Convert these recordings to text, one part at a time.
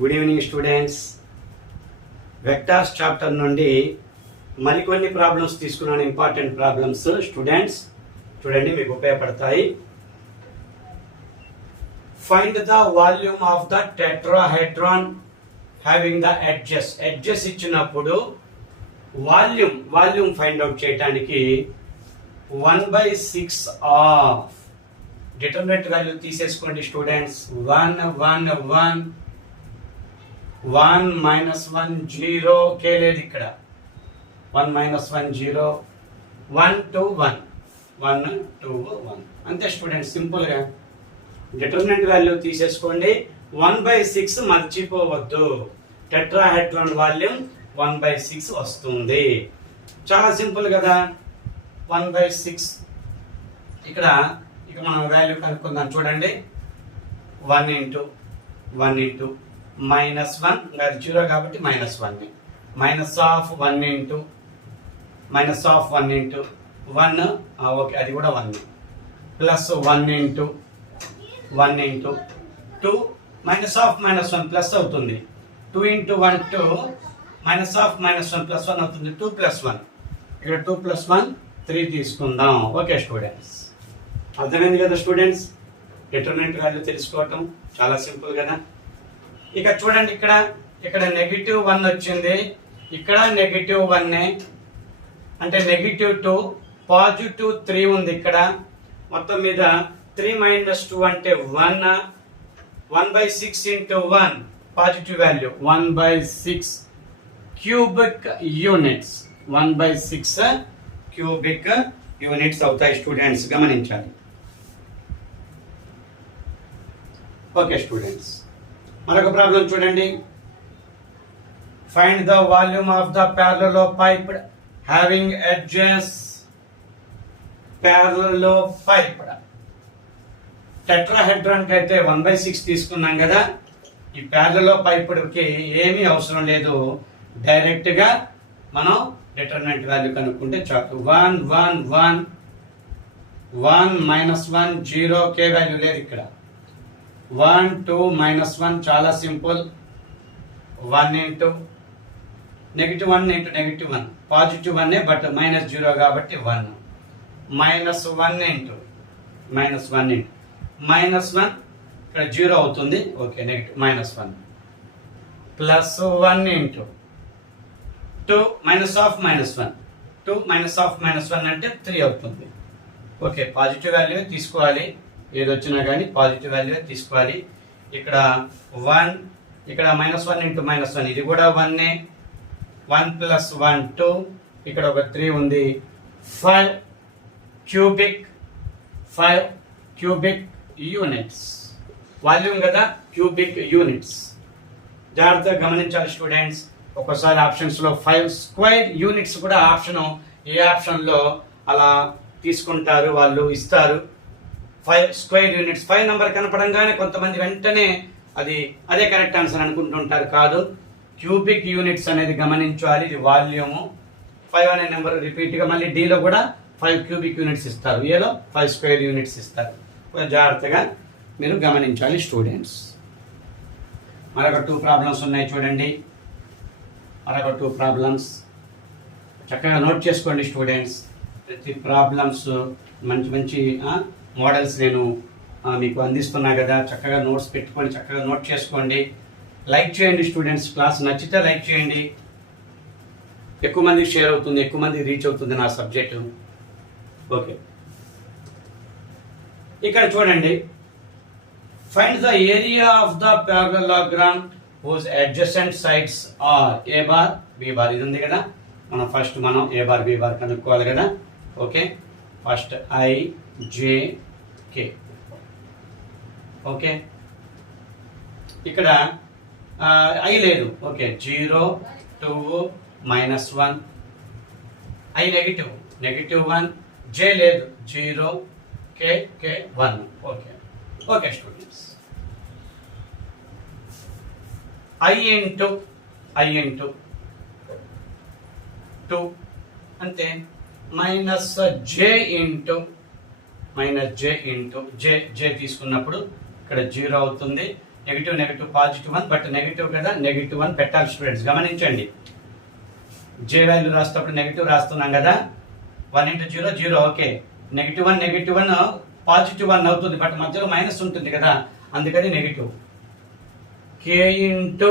Good evening students. Vectors chapter నుండి మరికొన్ని problems తీసుకున్నాను. ఇంపార్టెంట్ ప్రాబ్లమ్స్ స్టూడెంట్స్ చూడండి, మీకు ఉపయోగపడతాయి. Find the volume of the tetrahedron having the edges. Edges ఇచ్చినప్పుడు వాల్యూమ్ ఫైండ్ అవుట్ చేయడానికి 1/6 ఆఫ్ డిటర్మినెంట్ వాల్యూ తీసేసుకోండి స్టూడెంట్స్. 1 1 1 1 -1 0 కే లేదు ఇక్కడ. 1 -1 0 1 2 1 1 2 1 అంతే స్టూడెంట్స్. సింపుల్ గా డిటర్మినెంట్ వాల్యూ తీసేసుకోండి. 1/6 మర్చిపోవద్దు. టెట్రాహెడ్రాన్ వాల్యూమ్ 1/6 వస్తుంది. చాలా సింపుల్ కదా. 1/6 ఇక్కడ మనం వాల్యూ కనుక్కుందాం. చూడండి, 1 × 1 × -1 అది 0 కాబట్టి -1 మైనస్ ఆఫ్ 1 × -1 ఓకే, అది కూడా 1 ప్లస్ 1 × 1 × 2 మైనస్ ఆఫ్ -1 ప్లస్ అవుతుంది. 2 × 1 2 మైనస్ ఆఫ్ -1 ప్లస్ 1 అవుతుంది. 2 + 1 ఇక్కడ 2 + 1 3 తీసుకుందాం. ఓకే స్టూడెంట్స్, అర్థమైంది కదా స్టూడెంట్స్. డిటర్మినెంట్ వాల్యూ తెలుసుకోవటం చాలా సింపుల్ కదా. ఇక చూడండి, ఇక్కడ -1 వచ్చింది, ఇక్కడ -1 అంటే -2 +3 ఉంది ఇక్కడ. మొత్తం మీద 3 - 2 అంటే 1. 1/6 × 1 positive value 1/6 cubic units. 1/6 cubic units అవుతాయి స్టూడెంట్స్, గమనించాలి. ఓకే స్టూడెంట్స్, మరొక ప్రాబ్లం చూడండి. Find the volume of the parallelepiped having edges. parallelepiped tetrahedron కి అయితే 1/6 తీసుకున్నాం కదా. ఈ parallelepiped కి ఏమీ అవసరం లేదు, డైరెక్ట్ గా మనం డిటర్మినెంట్ వాల్యూ కనుక్కుంటే చాలు. 1 1 1 1 -1 0 కే వాల్యూ లేదు ఇక్కడ. 1 2 -1 చాలా సింపుల్. 1 × -1 × -1 పాజిటివ్ 1 బట్ -0 కాబట్టి 1 -1 × -1 ఇక్కడ 0 అవుతుంది. ఓకే, -1 ప్లస్ 1 × 2 మైనస్ ఆఫ్ -1 2 -1 అంటే 3 అవుతుంది. ఓకే, పాజిటివ్ వాల్యూ తీసుకోవాలి, ఏదొచ్చినా కానీ పాజిటివ్ వాల్యూ తీసుకోవాలి. ఇక్కడ 1 ఇక్కడ -1 × -1 ఇది కూడా 1 1 + 1 2 ఇక్కడ ఒక 3 ఉంది. 5 క్యూబిక్ యూనిట్స్ వాల్యూమ్ కదా, క్యూబిక్ యూనిట్స్. జాగ్రత్తగా గమనించాలి స్టూడెంట్స్. ఒక్కోసారి ఆప్షన్స్ లో 5 స్క్వేర్ యూనిట్స్ కూడా ఆప్షన్, ఏ ఆప్షన్ లో అలా తీసుకుంటారు, వాళ్ళు ఇస్తారు 5 స్క్వేర్ యూనిట్స్. 5 నంబర్ కనపడంగానే కొంతమంది వెంటనే అదే కరెక్ట్ ఆన్సర్ అనుకుంటుంటారు. కాదు, క్యూబిక్ యూనిట్స్ అనేది గమనించాలి. ఇది వాల్యూము. 5 అనే నెంబర్ రిపీట్ గా మళ్ళీ D లో కూడా 5 క్యూబిక్ యూనిట్స్ ఇస్తారు, ఏలో 5 స్క్వేర్ యూనిట్స్ ఇస్తారు. జాగ్రత్తగా మీరు గమనించాలి స్టూడెంట్స్. మరొక 2 ప్రాబ్లమ్స్ ఉన్నాయి చూడండి. మరొక 2 ప్రాబ్లమ్స్ చక్కగా నోట్ చేసుకోండి స్టూడెంట్స్. ప్రతి ప్రాబ్లమ్స్ మంచి మోడల్స్ నేను మీకు అందిస్తున్నా కదా. చక్కగా నోట్స్ పెట్టుకొని చక్కగా నోట్ చేసుకోండి. లైక్ చేయండి స్టూడెంట్స్. క్లాస్ నచ్చితే లైక్ చేయండి. ఎక్కువ మందికి షేర్ అవుతుంది, ఎక్కువ మందికి రీచ్ అవుతుంది నా సబ్జెక్టు. ఓకే, ఇక్కడ చూడండి. Find the area of the parallelogram whose adjacent sides are a bar b bar. ఇది ఉంది కదా, మనం a bar b bar కనుక్కోవాలి కదా. Okay, first I J K. Okay, ఇక్కడ I లేదు. ఓకే, 0 2 -1 I -1 J లేదు. 0 K 1. ఓకే స్టూడెంట్స్, I × 2 అంతే -j తీసుకున్నప్పుడు ఇక్కడ 0 అవుతుంది. Negative negative positive 1, but negative కదా, నెగిటివ్ 1 పెట్టాలి స్టూడెంట్స్. గమనించండి, జే వాల్యూ రాసేటప్పుడు నెగిటివ్ రాస్తున్నాం కదా, 1 × 0 0. ఓకే, నెగిటివ్ 1 పాజిటివ్ 1 అవుతుంది, బట్ మధ్యలో మైనస్ ఉంటుంది కదా, అందుకని నెగిటివ్. కే ఇంటూ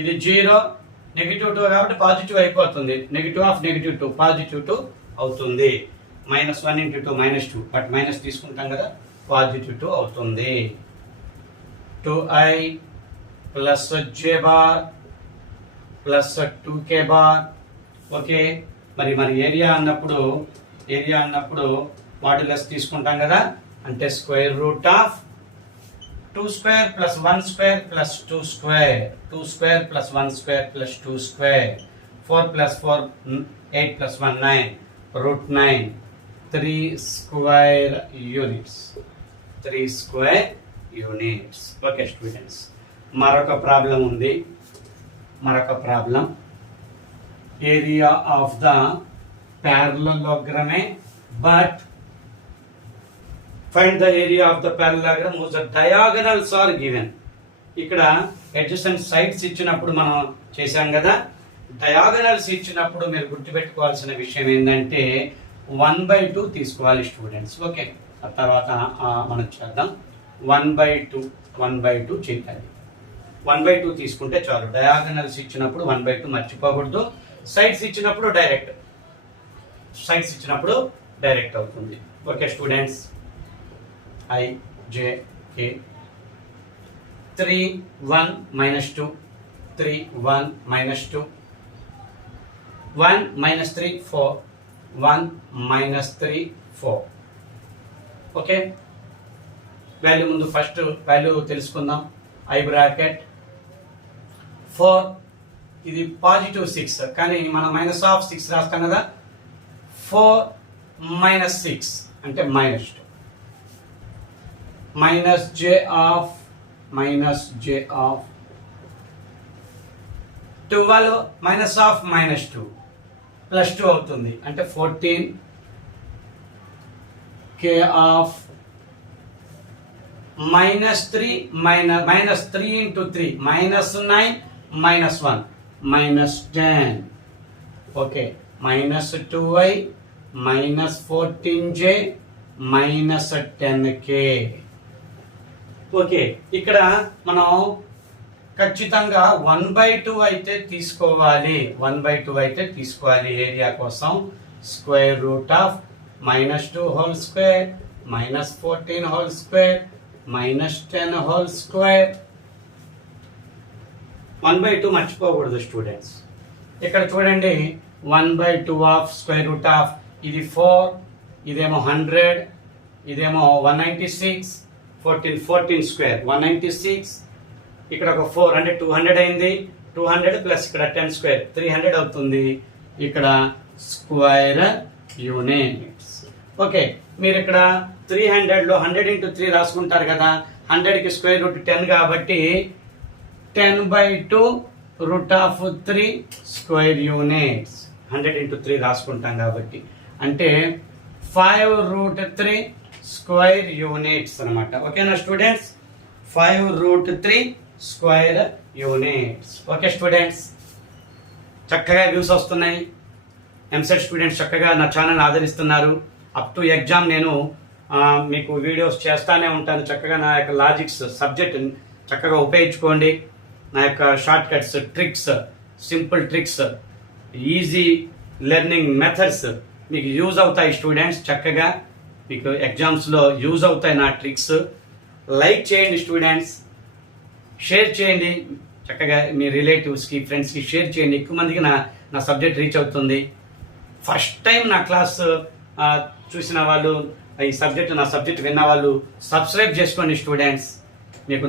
ఇది 0, నెగిటివ్ 2 కాబట్టి పాజిటివ్ అయిపోతుంది, నెగిటివ్ ఆఫ్ నెగిటివ్ 2 పాజిటివ్ 2 అవుతుంది. -1 × 2 -2, బట్ మైనస్ తీసుకుంటాం కదా, పాజిటివ్ 2 అవుతుంది. 2i plus j bar plus 2k bar. Okay, మరి ఏరియా అన్నప్పుడు మాడ్యులస్ తీసుకుంటాం కదా, అంటే square root of 2² + 1² + 2², 2² + 1² + 2², 4 + 4 8 + 1 9, √9, 3 square units. Okay students, మరొక ప్రాబ్లం ఉంది. Area of the parallelogram, but find the area of the parallelogram whose diagonals are given. ఇక్కడ adjacent sides ఇచ్చినప్పుడు మనం చేశాం కదా, డయాగనల్స్ ఇచ్చినప్పుడు మీరు గుర్తుపెట్టుకోవాల్సిన విషయం ఏంటంటే 1/2 తీసుకోవాలి స్టూడెంట్స్. ఓకే, ఆ తర్వాత మనం చేద్దాం. 1/2 చేయాలి. 1/2 తీసుకుంటే చాలు. డయాగనల్స్ ఇచ్చినప్పుడు 1/2 మర్చిపోకూడదు. సైడ్స్ ఇచ్చినప్పుడు డైరెక్ట్ అవుతుంది. Okay students, I J K 3 1 -2 3 1 -2 1 -3 4 1 -3 4. Okay, value ముందు ఫస్ట్ వాల్యూ తెలుసుకుందాం. I బ్రాకెట్ 4, ఇది పాజిటివ్ 6 కానీ మనం -6 రాస్తాం కదా, 4 - 6 అంటే -2, -j of 12 -2 +2 అవుతుంది, అంటే 14 k of -3 × 3 -9 -1 -10. Okay, -2i -14j -10k. Okay, ఇక్కడ మనం ఖచ్చితంగా 1/2 అయితే తీసుకోవాలి. ఏరియా కోసం square root of -2 whole square -14 whole square -10 whole square. 1/2 మర్చిపోకూడదు స్టూడెంట్స్. ఇక్కడ చూడండి, 1/2 ఆఫ్ స్క్వేర్ రూట్ ఆఫ్ ఇది 4, ఇదేమో 100, ఇదేమో 196, 14 స్క్వేర్ 196, ఇక్కడ ఒక 4 అంటే 200 అయింది. 200 ప్లస్ ఇక్కడ 10 స్క్వేర్ 300 అవుతుంది. ఇక్కడ స్క్వేర్ యూనిట్స్. ఓకే, మీరు ఇక్కడ 300లో 100 × 3 రాసుకుంటారు కదా, 100కి స్క్వేర్ రూట్ 10 కాబట్టి 10/2 √3 స్క్వేర్ యూనిట్స్. 100 × 3 రాసుకుంటాం కాబట్టి అంటే 5√3 స్క్వేర్ యూనిట్స్ అన్నమాట. ఓకేనా students, 5√3 square units. Okay students, చక్కగా వ్యూస్ వస్తున్నాయి. ఎంసెట్ స్టూడెంట్స్ చక్కగా నా ఛానల్ ఆదరిస్తున్నారు. అప్ టు ఎగ్జామ్ నేను మీకు వీడియోస్ చేస్తానే ఉంటాను. చక్కగా నా యొక్క లాజిక్స్ సబ్జెక్ట్ చక్కగా ఉపయోగించుకోండి. నా యొక్క short cuts, tricks, simple tricks, easy learning methods మీకు యూజ్ అవుతాయి స్టూడెంట్స్. చక్కగా మీకు ఎగ్జామ్స్లో యూజ్ అవుతాయి నా ట్రిక్స్. లైక్ చేయండి స్టూడెంట్స్, షేర్ చేయండి. చక్కగా మీ రిలేటివ్స్కి, ఫ్రెండ్స్కి షేర్ చేయండి. ఎక్కువ మందికి నా సబ్జెక్ట్ రీచ్ అవుతుంది. ఫస్ట్ టైం నా క్లాస్ చూసిన వాళ్ళు, ఈ సబ్జెక్ట్ నా సబ్జెక్ట్ విన్న వాళ్ళు సబ్స్క్రైబ్ చేసుకోండి స్టూడెంట్స్. మీకు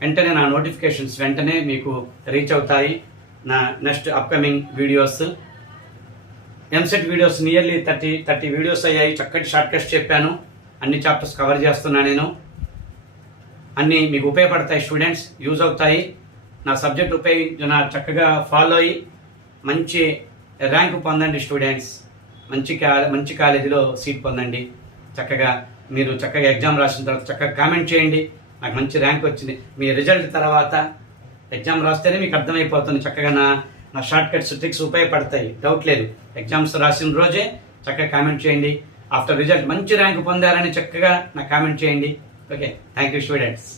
వెంటనే నా నోటిఫికేషన్స్ వెంటనే మీకు రీచ్ అవుతాయి. నా next upcoming videos, EAMCET videos nearly 30 videos అయ్యాయి. చక్కటి షార్ట్ కట్స్ చెప్పాను. అన్ని చాప్టర్స్ కవర్ చేస్తున్నా నేను. అన్నీ మీకు ఉపయోగపడతాయి స్టూడెంట్స్, యూజ్ అవుతాయి. నా సబ్జెక్ట్ చక్కగా ఫాలో అయ్యి మంచి ర్యాంక్ పొందండి స్టూడెంట్స్. మంచి కాలేజీలో సీట్ పొందండి. చక్కగా మీరు ఎగ్జామ్ రాసిన తర్వాత చక్కగా కామెంట్ చేయండి. నాకు మంచి ర్యాంక్ వచ్చింది. మీ రిజల్ట్ తర్వాత ఎగ్జామ్ రాస్తేనే మీకు అర్థమైపోతుంది. చక్కగా నా షార్ట్ కట్స్ ట్రిక్స్ ఉపయోగపడతాయి, డౌట్ లేదు. ఎగ్జామ్స్ రాసిన రోజే చక్కగా కామెంట్ చేయండి. ఆఫ్టర్ రిజల్ట్ మంచి ర్యాంక్ పొందారని చక్కగా నాకు కామెంట్ చేయండి. Okay, thank you students.